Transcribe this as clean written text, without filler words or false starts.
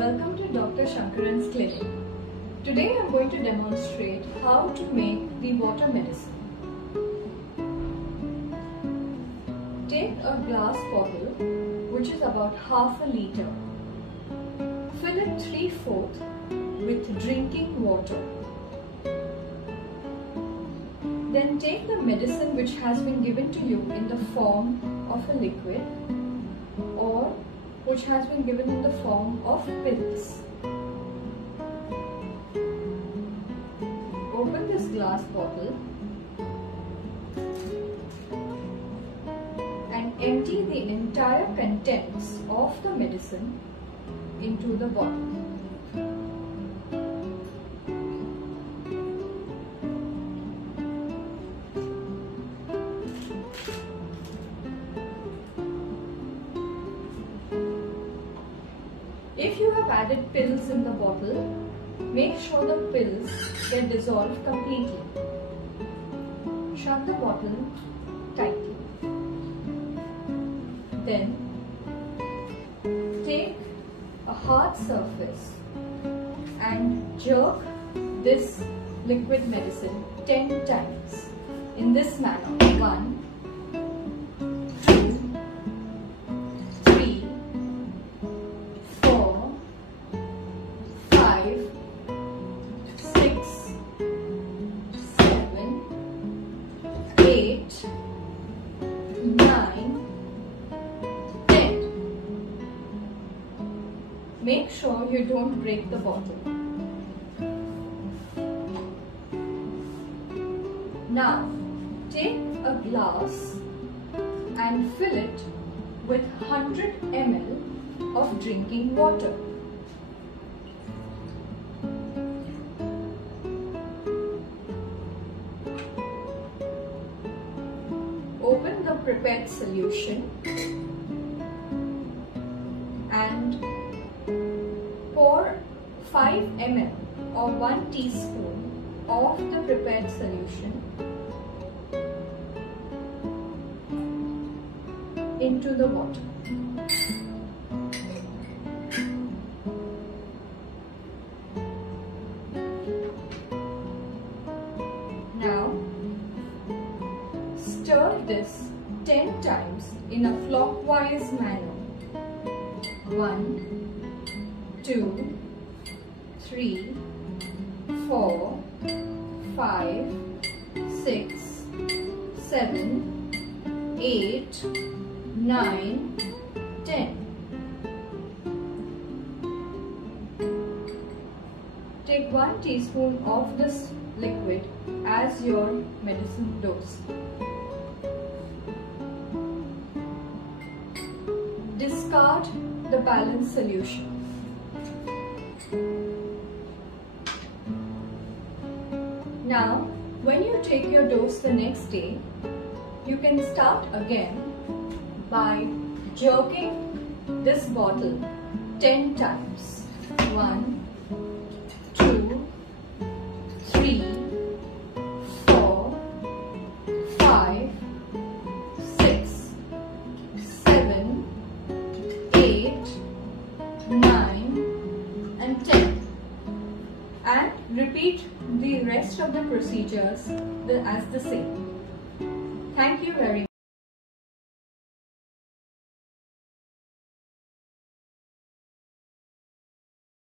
Welcome to Dr. Shankaran's clinic. Today I am going to demonstrate how to make the water medicine. Take a glass bottle which is about half a liter. Fill it 3/4 with drinking water. Then take the medicine which has been given to you in the form of a liquid or which has been given in the form of pills. Open this glass bottle and empty the entire contents of the medicine into the bottle. If you have added pills in the bottle, make sure the pills get dissolved completely. Shut the bottle tightly. Then take a hard surface and jerk this liquid medicine 10 times in this manner. 1, 2, 3, 4, 5, 6, 7, 8, 9, 10. Make sure you don't break the bottle. Now, take a glass and fill it with 100 ml of drinking water. Open the prepared solution and pour 5 ml or 1 teaspoon of the prepared solution into the water. Now, stir this 10 times in a clockwise manner. 1, 2, 3, 4, 5, 6, 7, 8, 9, 10. Take 1 teaspoon of this liquid as your medicine dose. Discard the balanced solution. Now, when you take your dose the next day, you can start again by jerking this bottle 10 times. 1, 2, 3, 4, 5, 6, 7, 8, 9 and 10. And repeat the rest of the procedures as the same. Thank you very much.